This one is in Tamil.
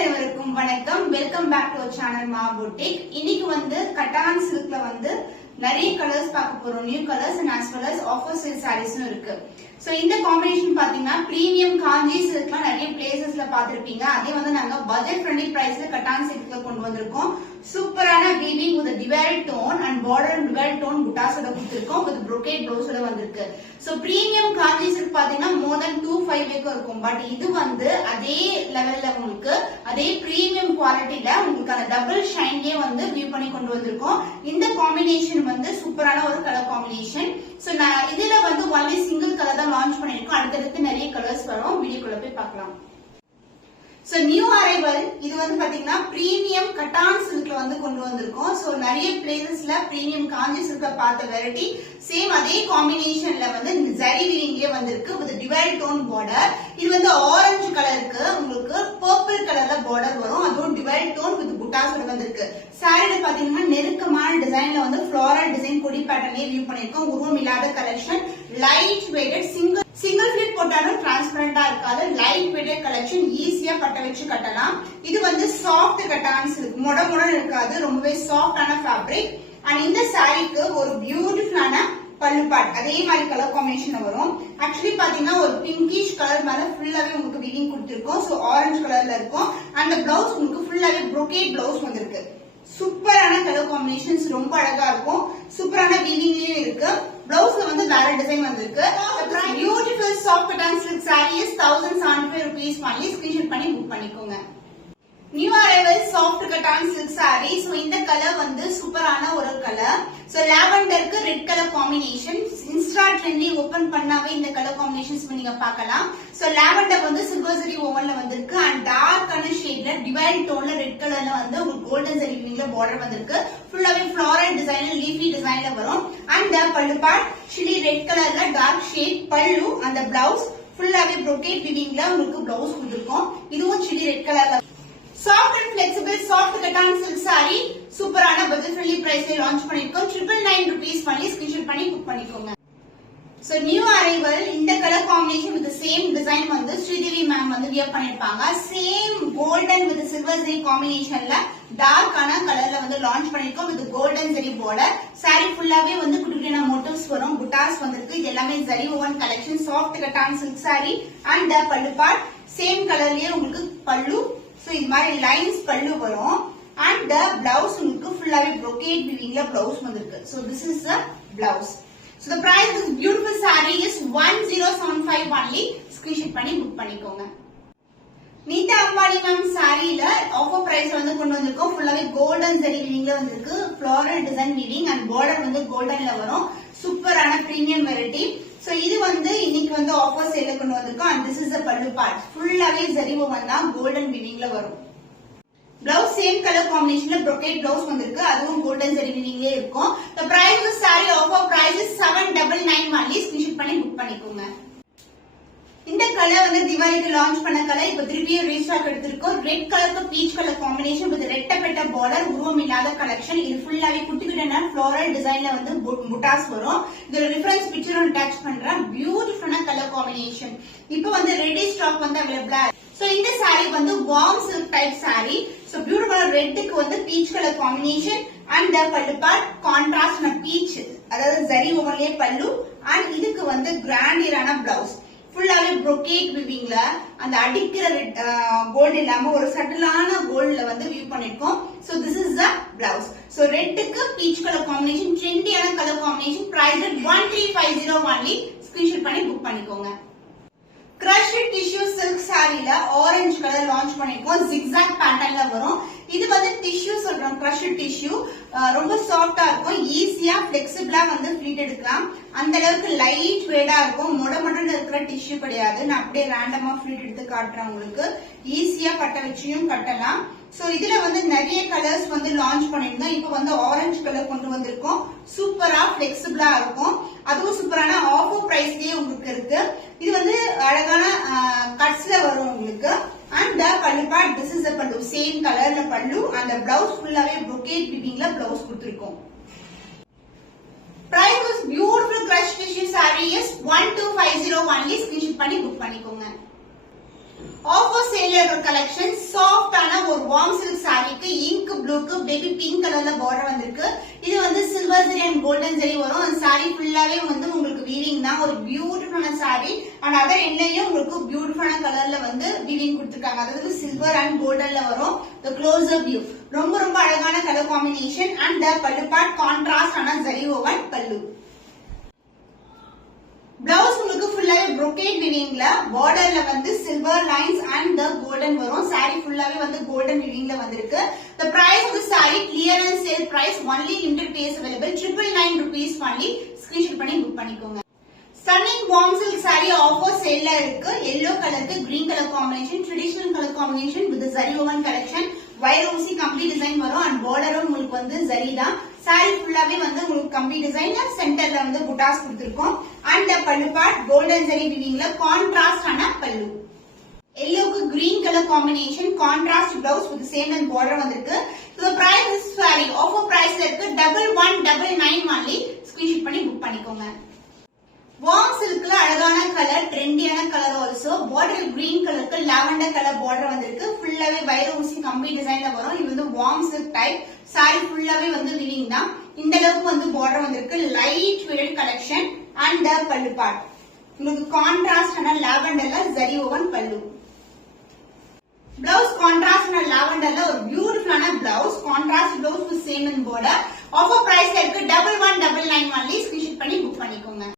அனைவருக்கும் வணக்கம். Welcome back to our channel Maa boutique. இன்னைக்கு வந்து கட்டான் சில்க்ல வந்து நிறைய கலர்ஸ் பார்க்க போறோம். New colours and as well as offer sale சாரீஸும் இருக்கு. சோ இந்த காம்பினேஷன் பாத்தீங்கன்னா பிரீமியம் காஞ்சி சில்க்லாம் நிறைய பிளேசஸ்ல பாத்திருப்பீங்க. அதே வந்து நாங்க பட்ஜெட் ஃப்ரெண்ட்லி பிரைஸ்ல கட்டான் சில்க்ல கொண்டு வந்திருக்கோம். சூப்பரான weaving with dual tone and border and dual tone புட்டாஸோட கொடுத்திருக்கோம். வித் brocade ப்ளவுஸோட வந்திருக்கு. சோ பிரீமியம் காஞ்சி சில்க் பாத்தீங்கன்னா மோர் தென் 2.5 வரைக்கும் இருக்கும். பட் இது வந்து அதே லெவல்ல உங்களுக்கு அதே பிரீமியம் குவாலிட்டில உங்களுக்கான டபுள் ஷைன்லயே வந்து வியூ பண்ணி கொண்டு வந்திருக்கோம். இந்த காம்பினேஷன் வந்து சூப்பரான ஒரு கலர் காம்பினேஷன். சோ நான் இதுல வந்து ஒன்லி சிங்கிள் கலர் தான் லான்ச் பண்ணிருக்கோம். அடுத்தடுத்து நிறைய கலர்ஸ் வரும். வீடியோக்குள்ள போய் பார்க்கலாம். சோ நியூ அரைவல் இது வந்து பாத்தீங்கன்னா பிரீமியம் கட்டான் சில்க்ல வந்து கொண்டு வந்திருக்கோம். சோ நிறைய பிளேசஸ்ல பிரீமியம் காஞ்சி சில்க்ல பார்த்த வெரைட்டி சேம் அதே காம்பினேஷன்ல வந்து ஜரி வீவிங்லயே வந்திருக்கு வித் டிவைல் டோன் பார்டர். இது வந்து ஆரஞ்சு கலருக்கு உங்களுக்கு பர்பிள் கலர்ல பார்டர் வரும். அதுவும் டிவைல் டோன் வித் புட்டாஸோட வந்திருக்கு. சாரில பாத்தீங்கன்னா நெருக்கமான டிசைன்ல வந்து ஃப்ளோரல் டிசைன் கொடி பேட்டர்ன்லயே வியூ பண்ணிருக்கோம். உருவம் இல்லாத கலெக்ஷன், லைட் வெயிட்டட் சிங்கிள் ஃபிளிட் போட்டாலும் டிரான்ஸ்பரண்டா இருக்காது. லைட் வெயிட்டட் கலெக்ஷன், ஈஸியா பட்ட வச்சு கட்டலாம். இது வந்து சாஃப்ட் கட்டான் சில்க், மொட இருக்காது, ரொம்பவே சாஃப்டான ஃபேப்ரிக். அண்ட் இந்த சாரிக்கு ஒரு பியூட்டிஃபுல்லான பல்லு பார்ட் அதே மாதிரி கலர் காம்பினேஷன் வரும். ஆக்சுவலி பாத்தீங்கன்னா ஒரு பிங்கிஷ் கலர் மேல ஃபுல்லாவே உங்களுக்கு வீவிங் கொடுத்திருக்கோம். சோ ஆரஞ்சு கலர்ல இருக்கும். அந்த பிளவுஸ் உங்களுக்கு ஃபுல்லாவே brocade பிளவுஸ் வந்திருக்கு. சூப்பரான கலர் காம்பினேஷன்ஸ், ரொம்ப அழகா இருக்கும். சூப்பரான வீவிங்லயும் இருக்கு. பிளவுஸ்ல வந்து வேற டிசைன் வந்திருக்கு. Beautiful soft cotton silk sari is 1075 rupees only. Screenshot பண்ணி புக் பண்ணிக்கோங்க. New arrival soft cotton silk sari. So இந்த கலர் வந்து சூப்பரான ஒரு கலர். சோ லாவெண்டருக்கு red colour combination. Insta trendily open பண்ணாவே இந்த கலர் காம்பினேஷன்ஸ் நீங்க பார்க்கலாம். சோ லாவெண்டர் வந்து சில்வர் ஜரி ஓவன்ல வந்திருக்கு. அண்ட் டார்க்கான ஷேட்ல டிவைல் டோன்ல ரெட் கலர்ல வந்து உங்களுக்கு கோல்டன் ஜரி வீவிங்ல பார்டர் வந்திருக்கு. ஃபுல்லாவே ஃப்ளோரல் டிசைன், லீஃபி டிசைன்ல வரும். And pallu part chilli red கலர்ல டார்க் ஷேட் பல்லு. அந்த பிளவுஸ் ஃபுல்லாவே brocade வீவிங்ல உங்களுக்கு பிளவுஸ் கொடுத்திருக்கோம். இதுவும் சில்லி ரெட் கலர்ல. Soft and flexible soft cotton silk sari சூப்பரான பட்ஜெட் ஃப்ரெண்ட்லி பிரைஸ்ல லான்ச் பண்ணிருக்கோம். 999 rupees பண்ணி ஸ்கிரீன்ஷாட் பண்ணி புக் பண்ணிக்கோங்க. சோ நியூ அரைவல் இந்த colour combination with same design வந்து ஸ்ரீதேவி மேம் வந்து வியர் பண்ணிருப்பாங்க. Same golden with silver zari காம்பினேஷன்ல டார்க்கான கலர்ல வந்து லான்ச் பண்ணிருக்கோம் with golden zari border. Sari ஃபுல்லாவே வந்து குட்டியான மோட்டிவ்ஸ் வரும், புட்டாஸ் வந்திருக்கு. இது எல்லாமே zari woven collection, soft cotton silk sari. And pallu part same கலர்லயே உங்களுக்கு பல்லு. சோ இது மாதிரி லைன்ஸ் பல்லு வரும். அண்ட் த பிளவுஸ் உங்களுக்கு ஃபுல்லாவே brocade வீவிங்ல பிளவுஸ் வந்திருக்கு. So this is the blouse. So the price of this beautiful saree is 1075 only. Screenshot பண்ணி புக் பண்ணிக்கோங்க. நீதா அம்பானி மேம் சாரியில ஆஃபர் பிரைஸ் வந்து கொண்டு வந்திருக்கோம். ஃபுல்லாவே கோல்டன் ஜரி வீவிங்ல வந்திருக்கு. Floral design weaving and border வந்து கோல்டன்ல வரும். சூப்பரான பிரீமியம் வெரைட்டி. சோ இது வந்து இன்னைக்கு வந்து ஆஃபர் சேல்ல கொண்டு வந்திருக்கோம். And this is the pallu part. ஃபுல்லாவே ஜரி ஓவன் தான் கோல்டன் வீவிங்ல வரும். பிளவுஸ் சேம் கலர் காம்பினேஷன்ல brocade பிளவுஸ் வந்திருக்கு. அதுவும் கோல்டன் ஜரி வீவிங்லயே இருக்கும். The price of saree offer price is 799 only. Screenshot பண்ணி புக் பண்ணிக்கோங்க. இந்த கலர் வந்து திவாலிக்கு லான்ச் பண்ண கலர் இப்ப திருப்பியும் ரீஸ்டாக் எடுத்திருக்கோம். ரெட் கலருக்கு பீச் கலர் காம்பினேஷன் வித் ரெட்டப்பட்ட பார்டர், உருவம் இல்லாத கலெக்ஷன். இது ஃபுல்லாவே குட்டி குட்டியான ஃப்ளோரல் டிசைன்ல வந்து புட்டாஸ் வரும். இதோட ரெஃபரன்ஸ் பிக்சர் அட்டாச் பண்றேன். பியூட்டிஃபுல்லான கலர் காம்பினேஷன். இப்போ வந்து ரெடி ஸ்டாக் வந்து அவைலபிளா. சோ இந்த சாரி வந்து warm silk type sari. So beautiful ரெட்டுக்கு வந்து peach colour combination. And pallu part contrast peach, அதாவது ஜரி ஓவன்லயே பல்லு. அண்ட் இதுக்கு வந்து கிராண்டியரான பிளவுஸ் ஃபுல்லாவே brocade வீவிங்ல அந்த அடிக்கிற கோல்டு இல்லாம ஒரு சட்டிலான கோல்ட்ல வந்து வியூ பண்ணிருக்கோம். So this is the blouse. So ரெட்டுக்கு பீச் கலர் காம்பினேஷன், ட்ரெண்டியான colour combination. Price 1350 only. Screenshot பண்ணி புக் பண்ணிக்கோங்க. Crushed tissue silk சாரில ஆரஞ்சு கலர் லான்ச் பண்ணிருக்கோம். zigzag பேட்டர்ன்ல வரும். இது வந்து டிஷ்யூ சொல்றோம், crushed tissue. ரொம்ப சாஃப்டா இருக்கும். ஈஸியா பிளெக்சிபிளா வந்து ஃபிளீட் எடுக்கலாம். அந்த அளவுக்கு லைட் வெயிட்டா இருக்கும். மொடன்னு இருக்கிற டிஷ்யூ கிடையாது. நான் அப்படியே ரேண்டமா ஃபிளீட் எடுத்து காட்டுறேன் உங்களுக்கு. ஈஸியா கட்ட வச்சியும் கட்டலாம். சோ இதுல வந்து நிறைய கலர்ஸ் வந்து லான்ச் பண்ணிருந்தோம். இப்போ வந்து ஆரஞ்சு கலர் கொண்டு வந்திருக்கோம். சூப்பரா பிளெக்சிபிளா இருக்கும். அதுவும் சூப்பரான ஆஃபர் பிரைஸ்லயே உங்களுக்கு இருக்கு. இது வந்து அழகான கட்ஸ்ல வரும் உங்களுக்கு. And pallu part this is த பல்லு. சேம் கலர்ல பல்லு. அந்த பிளவுஸ் ஃபுல்லாவே brocade வீவிங்ல பிளவுஸ் கொடுத்திருக்கோம். Price was beautiful crushed tissue saree is 1250 only. Screenshot பண்ணி புக் பண்ணிக்கோங்க. ஆஃபர் சேல்ல இருக்கிற கலெக்ஷன் சாஃப்டான ஒரு வார்ம் சில்க் சாரிக்கு இங்க் ப்ளூக்கு பேபி பிங்க் கலர்ல பார்டர் வந்திருக்கு. இது வந்து silver zari and golden zari வரும். அந்த சாரி ஃபுல்லாவே வந்து உங்களுக்கு வீவிங் தான். ஒரு பியூட்டிஃபுல்லான சாரி அண்ட் அதர் எண்ட்லயும் உங்களுக்கு பியூட்டிஃபுல்லான கலர்ல வந்து வீவிங் கொடுத்திருக்காங்க. அதாவது சில்வர் அண்ட் கோல்டன்ல வரும். the closer view ரொம்ப ரொம்ப அழகான கலர் காம்பினேஷன் அண்ட் the பல்லு பார்ட் கான்ட்ராஸ்ட் ஆன ஜரி ஓவன் பல்லு. பிளவுஸ் உங்களுக்கு ஃபுல்லாவே brocade weavingல பார்டர்ல வந்து silver lines and the golden வரும். சாரி ஃபுல்லாவே வந்து கோல்டன் weavingல வந்திருக்கு. the price of the saree clearance sale price only limited pairs available 999 rupees only. Screenshot பண்ணி புக் பண்ணிக்கோங்க. stunning warm silk saree offer sale ல இருக்கு. yellow கலருக்கு green color combination, traditional color combination with the zari woven collection. wire ஊசி complete design வரும் and border உங்களுக்கு வந்து zari தான். சாரி ஃபுல்லாவே வந்து உங்களுக்கு கம்ப்ளீட் டிசைன்ல சென்டர்ல வந்து புட்டாஸ் கொடுத்திருக்கோம் and pallu part golden zari வீவிங்ல கான்ட்ராஸ்ட் ஆன பல்லு. எல்லோக்கு green colour combination contrast blouse with same and border வந்திருக்கு. so the price is saree offer priceல இருக்கு 1199 only. ஸ்கிரீன்ஷாட் பண்ணி புக் பண்ணிக்கோங்க. வார்ம் சில்க்ல அழகான கலர் ட்ரெண்டியான கலர் ஆல்சோ பார்டர் கிரீன் கலருக்கு லாவெண்டர் கலர் பார்டர் வந்திருக்கு. ஃபுல்லாவே வைர ஊசி கம்ப்ளீட் டிசைன்ல வரும். இது வந்து வார்ம் சில்க் டைப் சாரி ஃபுல்லாவே வந்து வீவிங் தான். இந்த அளவுக்கு வந்து பார்டர் வந்திருக்கு. Light weight collection and the pallu part உங்களுக்கு கான்ட்ராஸ்ட் ஆன லாவெண்டர்ல ஜரி ஓவன் பல்லு. பிளவுஸ் கான்ட்ராஸ்ட் ஆன லாவெண்டர்ல ஒரு பியூட்டிஃபுல்லான blouse contrast blouse with same and border. Offer பிரைஸ்ல இருக்கு 1199 only. ஸ்கிரீன்ஷாட் பண்ணி புக் பண்ணிக்கோங்க.